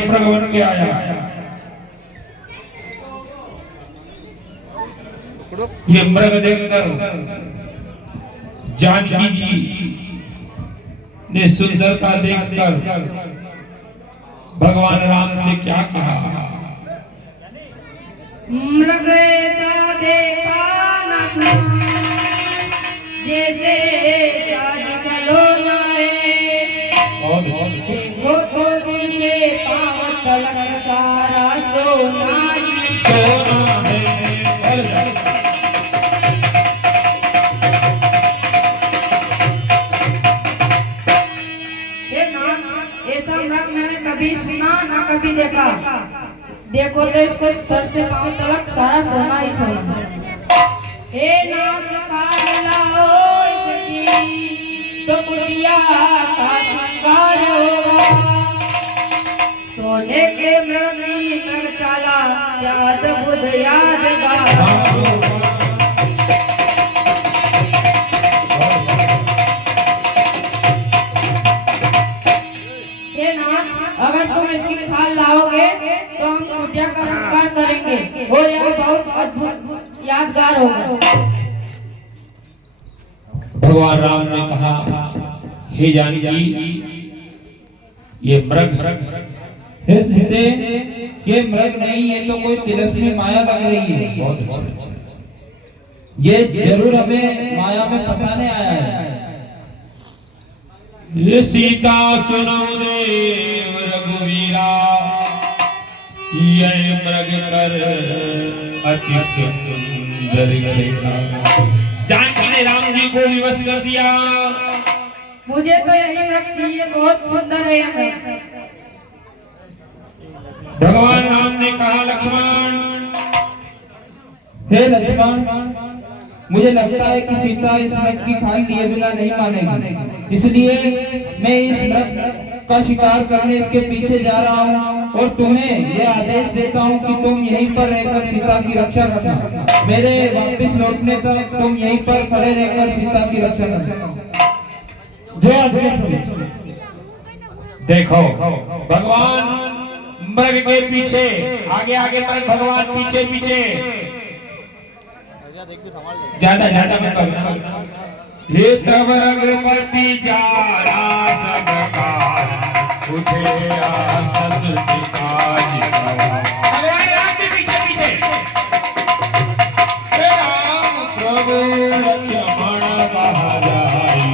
प्रगवन के आया। ये मृग देखकर जानकी जी ने सुंदरता देखकर भगवान राम से क्या कहा? मृग देखा न जैसे चलो देखो तो दिल से पावत तलक सारा सोना है। ऐसा मृग मैंने कभी सुना ना कभी देखा। देखो तो इसको सर से पांव तक सारा सोना ही सोना। हे नाथ खाल लाओ इसकी तो कुटिया का श्रृंगार होगा। सोने के मृग चाला क्या अद्भुत यादगार होगा। अगर तुम इसकी खाल लाओगे तो हम कुटिया का श्रृंगार करेंगे और यह बहुत अद्भुत यादगार होगा। भगवान राम ने कहा, हे जानकी, ये मृग हे सीते, ये मृग नहीं, ये तो कोई तिलस्मी माया लग रही है। बहुत अच्छा। ये जरूर हमें माया में फंसाने आया है। ये सीता सुनो देव रघुवीरा, ये मृग कर अति सुंदर खेला। जानकी ने राम जी को विवश कर दिया। मुझे तो यही मृग चाहिए, बहुत सुंदर है यह मृग। भगवान राम ने कहा, लक्ष्मण, हे लक्ष्मण, मुझे लगता है कि सीता इस मृग की खाल लिए बिना नहीं मानेगी, इसलिए मैं इस मृग का शिकार करने इसके पीछे जा रहा हूँ और तुम्हें यह आदेश देता हूँ कि तुम यहीं पर रहकर सीता की रक्षा करना। मेरे वापस लौटने तक तुम यहीं पर खड़े रहकर सीता की रक्षा करना। देखो भगवान मृग के पीछे, आगे आगे तक भगवान पीछे पीछे, ज्यादा ज्यादा मत करना। ये तब रघुपति जारा सब काज उठे आसस चिकाज सवार। भगवान राम के पीछे पीछे, राम प्रभु लक्ष्मण कहा जाई।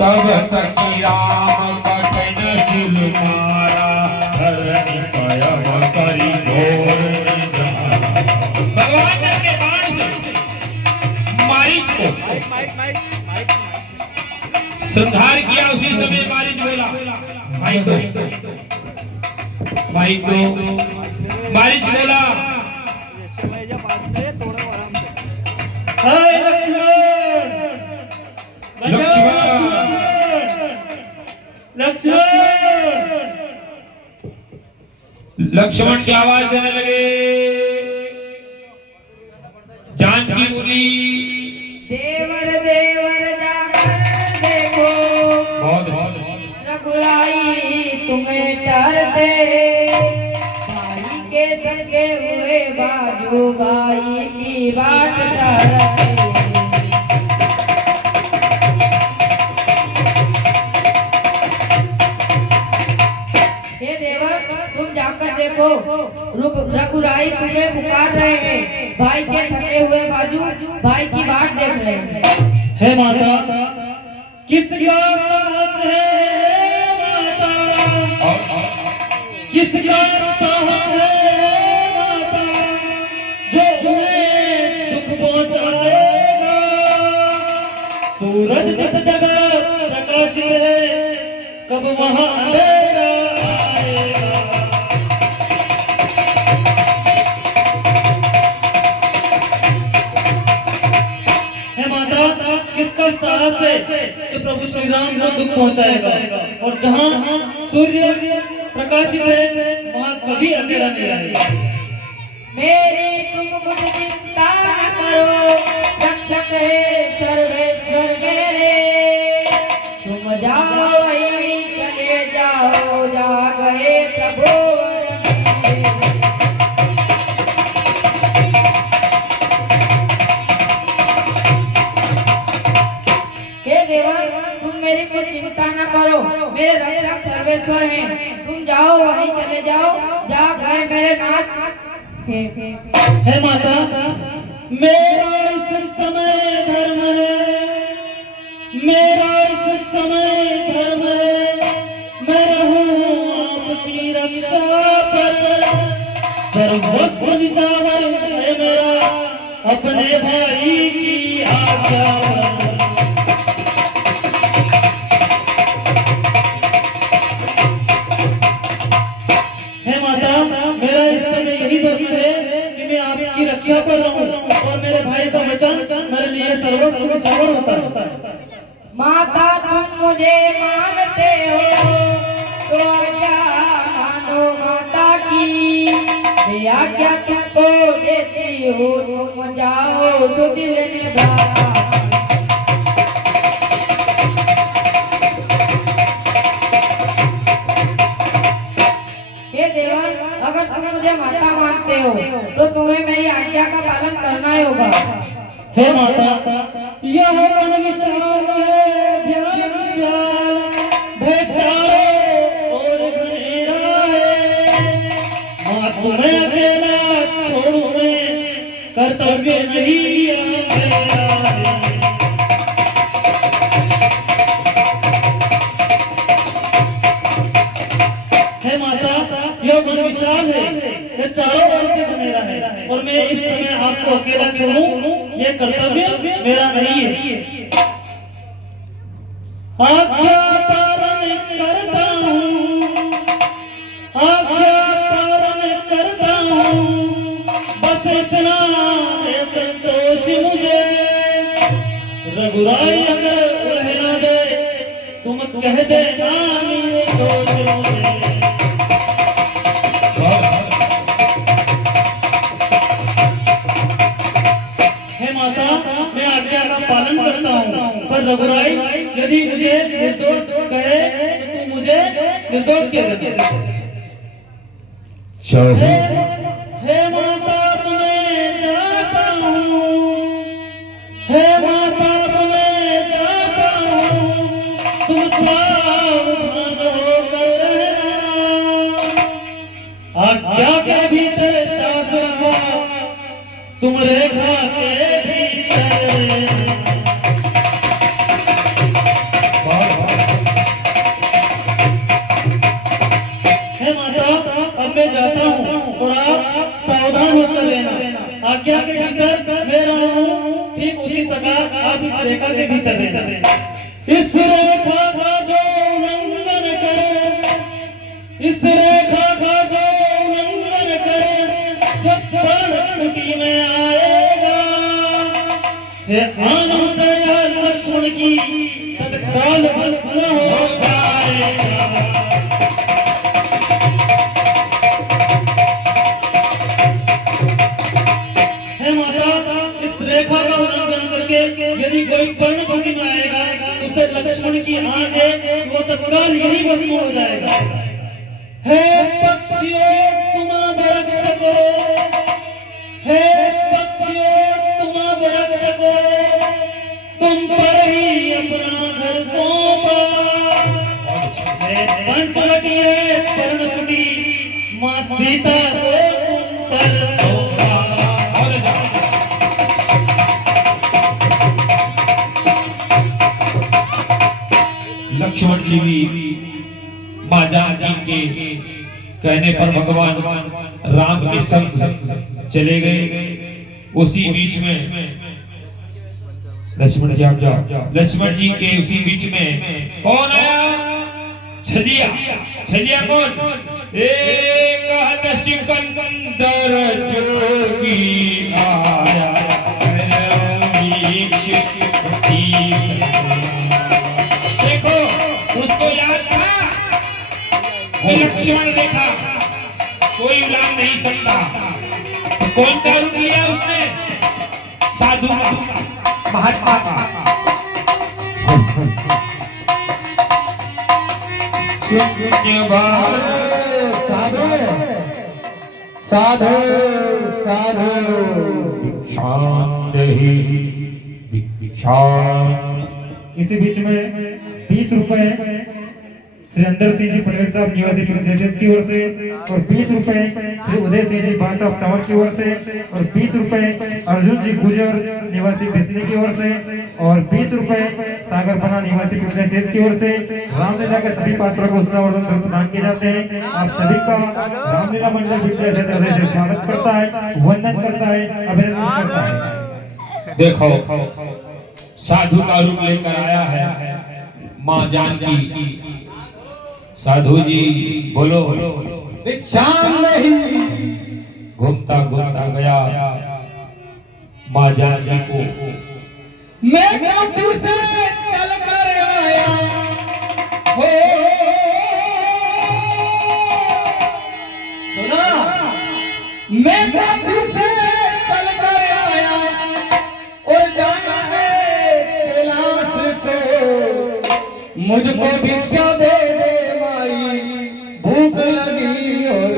तब तक राम कठिन सिल मारा, धरणी पयम करी घोर निजारा। भगवान ने अपने बाण से मारीच को संहार किया। उसी समय मारीच बोला, भाई मारीच बोला, लक्ष्मण की आवाज देने लगे। जानकी बोली, देवर देवर जाकर देखो, बहुत अच्छा। रघुराई तुम्हें डरते, भाई के दंगे हुए बाजू भाई की बात डरते। हे देवर, तुम जाकर देखो, रघुराई तुम्हें पुकार रहे हैं, भाई के थके हुए बाजू भाई की बाट देख रहे हैं। हे माता, किसका साहस है माता, किसका साहस है माता, जो तुम्हें दुख पहुंचाएगा। सूरज जिस जगह प्रकाशित है, कब वहां अंधेरा आएगा। सहारा से जो प्रभु श्री राम को दुख पहुंचाएगा। और जहाँ सूर्य प्रकाशित है वहाँ कभी अंधेरा नहीं आएगा। मेरी तुम मुझ चिंता न करो, रक्षक है सर्वेश्वर मेरे। तुम जाओ वहीं चले जाओ, जा गए प्रभु वर मेरे। हे देवर, तुम मेरी कोई चिंता न करो, मेरे रक्षक सर्वेश्वर हैं। तुम जाओ वहीं चले जाओ, जा गए मेरे नाथ। हे माता, मेरा इस समय धर्म है, मेरा इस समय धर्म है, मैं रहूं आपकी रक्षा पर। सर्वस्व निछावर है मेरा अपने भाई की आज्ञा पर। हे माता, मेरा इस समय यही धर्म है कि मैं आपकी रक्षा पर रहूं और मेरे भाई का वचन मेरे लिए सर्वस्व निछावर होता है। माता तुम मुझे मानते हो तो आज्ञा मानो माता की। मैं आज्ञा तुमको देती हो, तुम जाओ सुधि लेने ब्राह्मण। हे देवर, अगर तुम मुझे माता मानते हो तो तुम्हें मेरी आज्ञा का पालन करना ही होगा। हे माता, यह वन विशाल है, भयाल भयाल, भय चारों ओर घनेरा है। माँ तुम्हें अकेला छोड़ूं मैं, कर्तव्य नहीं मेरा है। हे माता, यह वन विशाल है, यह चारों ओर से घनेरा है और मैं इस समय आपको अकेला छोड़ूं ये कर्तव्य मेरा नहीं है। आज्ञा पालन करता हूँ, आज्ञा पालन करता हूँ, बस इतना है संतोष मुझे। रघुराई अगर रहना दे तुम कह दे मेरे दोष मुझे। मैं आज्ञा का पालन करता हूँ, पर रघुराई यदि मुझे निर्दोष कहे तो तू मुझे निर्दोष कह दे। हे माता तुम्हें जाता हूँ, हे माता तुम्हें जाता हूँ, तुम सावधान होकर रहना। आज्ञा के भीतर दास रहा, तुम रेखा के जाता हूँ और आप सावधान होकर रहना। आज्ञा के भीतर मैं रहूं, ठीक उसी प्रकार आप इस रेखा के भीतर रहना। इस रेखा का जो उल्लंघन करे, इस रेखा का जो उल्लंघन करे, जो पर्णकुटी में आएगा, हे आनंद से यह लक्ष्मण की तत्काल भस्म हो जाएगा। रेखा का उल्लंघन करके यदि कोई पर्णकुटी में आएगा तो उसे लक्ष्मण की आंख है वो तत्काल यही भस्म हो जाएगा। हे पक्षियों तुम रक्षको, हे पक्षियों तुम रक्षको, तुम पर ही अपना घर सौंपा। हे पंचवटीय पर्णकुटी माँ सीता को तुम पर सौंपा। लक्ष्मण जी भी मां जानकी के कहने पर भगवान राम के संग चले गए। उसी बीच में लक्ष्मण जी आप जाओ। लक्ष्मण जी के उसी बीच में कौन आया? छलिया। छलिया कौन? एक सिकंदर जोगी आया, देखो उसको याद था कि लक्ष्मण रेखा कोई उलांघ नहीं सकता, तो कौन सा रूप लिया उसने? साधु का, महात्मा का। साधु साधु साधु शांति इसी बीच में 20 रुपए श्री अंदर सिंह जी पटेल साहब निवासी प्रदेश की ओर से, और 20 रुपए श्री उदय सिंह जी बाल साहब चंवर की ओर से, और 20 रुपए अर्जुन जी गुजर निवासी बिस्नी की ओर से, और 20 रुपए सागर पन्ना निवासी प्रदेश की ओर से रामलीला के सभी पात्रों को उत्साह प्रदान किए जाते हैं। आप सभी का रामलीला मंडल विद्या से हृदय से स्वागत करता है, वंदन करता है, अभिनंदन करता है। देखो साधु का रूप लेकर आया है माँ जानकी। साधु जी बोलो, भिक्षाम नहीं। घूमता घूमता गया माँ जानकी को, मैं काशी से चल कर आया हो, सुना, मैं काशी से चल कर आया और जाना है कैलाश को, मुझको भिक्षा दे दे माई, भूख लगी और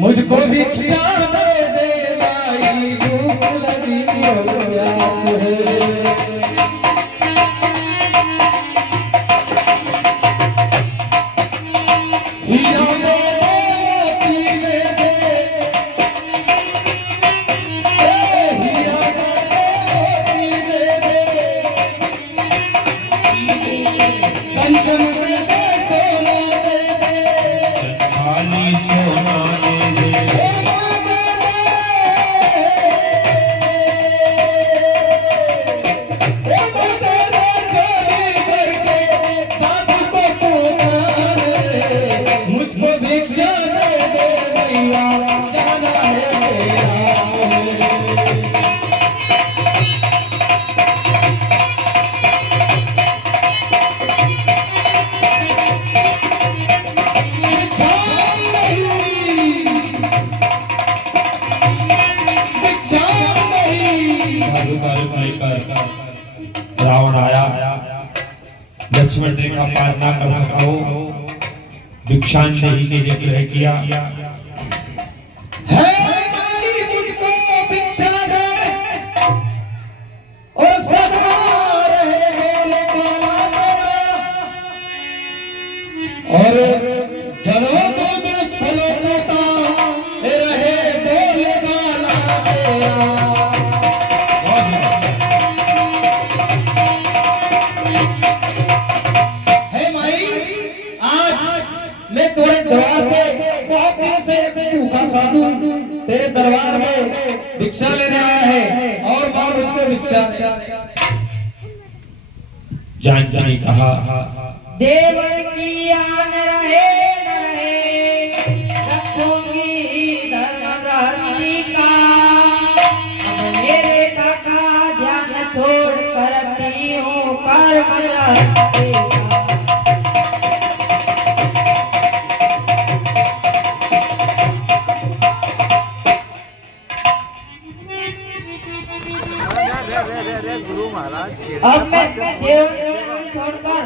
मुझको भिक्षा दे दे माई, भूख लगी और प्यास है। हीरा दे दे, मोती दे दे, हीरा दे दे, मोती दे दे, कंचन दे दे, सोना दे दे, खाली सोना दे दे। मुझको भिक्षा दे दे भैया, जाना है साधु का रूप लेकर रावण आया, लक्ष्मण रेखा पार ना कर सका हो, भिक्षांदेही के लिए ग्रह किया। है माई मुझको भिक्षा दे और सदा रहे मेरे काला मेरा, और जलो दूध फलो पोता रहे बोले वाला मेरा। है माई, आज मैं तेरे दरबार पे बहुत दिन से भूखा साधु तेरे दरबार में भिक्षा लेने आया है, और माँ मुझको भिक्षा दे। जानकी ने कहा, देवर की आन रहे न रहे, रखूंगी धर्म गृहस्थी का। अब मेरे काका ध्यान छोड़ करती हूँ कर्म गृहस्थी का। अब मैं देव की आन छोड़कर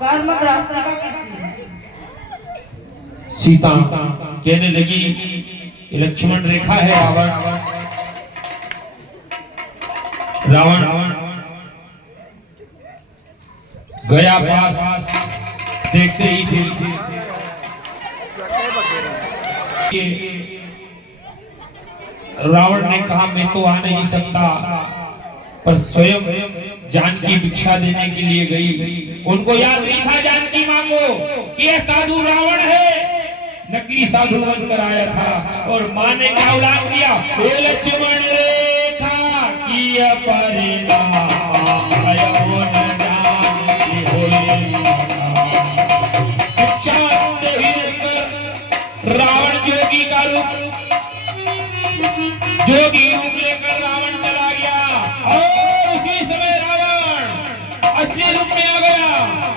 कर्म गृहस्थी का करती हूँ। सीता कहने लगी, ये लक्ष्मण रेखा है रावण गया पास, देखते ही थे रावण ने कहा मैं तो आ नहीं सकता, पर स्वयं जानकी भिक्षा देने के लिए गई। उनको याद नहीं था जानकी माँ को कि यह साधु रावण है, नकली साधु बनकर आया था। और माँ ने क्या उड़ान दिया, हे लक्ष्मण रेखा की परिणाम आयो न जानकी हो जोगी रूप लेकर रावण चला गया और उसी समय रावण असली रूप में आ गया।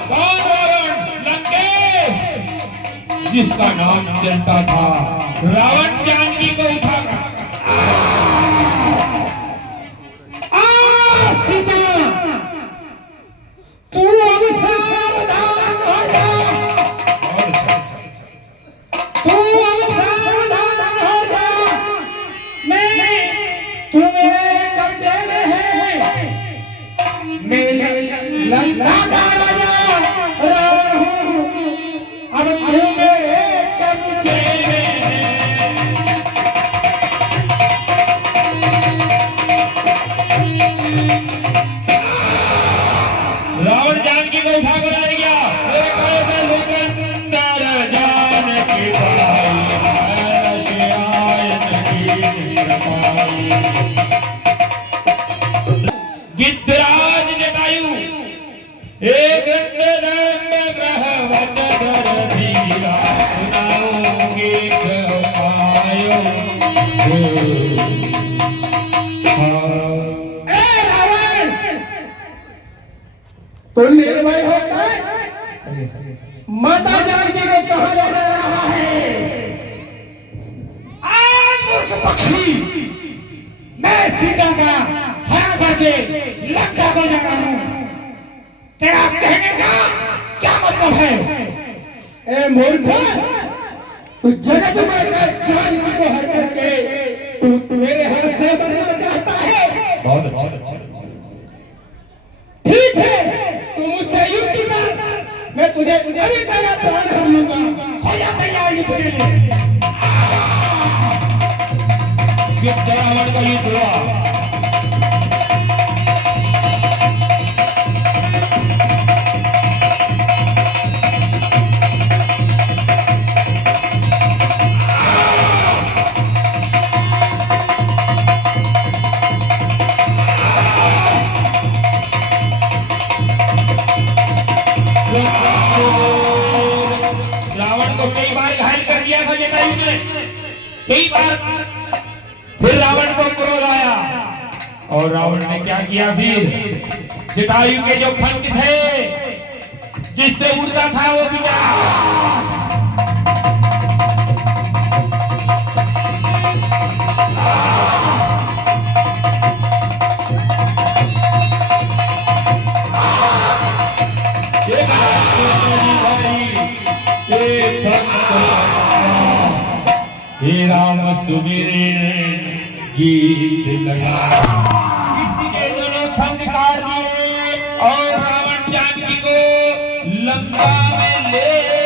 कौन रावण? लंकेश, जिसका नाम चलता था। रावण जानकी को उठाकर सीता, तू अब सावधान हो जा, तू अब सावधान हो जा। तू मेरे कब्जे में है, मैं लंका का राजा रावण हूँ, अब तू मेरे कब्जे में है। रावण जानकी को उठाकर ले गया। लोकंदर जानकी पाई, रशियायन की कृपाई। गिद्धराज जटायु एक ग्रह वचन धीरा, सुनाऊंगी पायो। तो निर्भय होकर माता जानकी को कहा ले जा रहा है? मूर्ख पक्षी, मैं सीता का हरण करके लंका को जा रहा हूँ। तेरा कहने का क्या मतलब है? ए मूर्ख, तू जगत में जानकी को हर करके तू मेरे हाथ से बनना चाहता है? बहुत अच्छा। ठीक है, तू मुझसे युद्ध कर, मैं तुझे अभी तेरा प्राण हर लूंगा। हो जा तैयार युद्ध के लिए। रावण का युद्ध हुआ। रावण को कई बार घायल कर दिया था जटायु ने, कई बार। फिर रावण को क्रोध आया और रावण ने क्या किया? फिर जटायु के जो पंख थे जिससे उड़ता था वो बेचारा हे राम सुमिरन गीत लगा। के दोनों पंख काट दिए और रावण जानकी को लंका में ले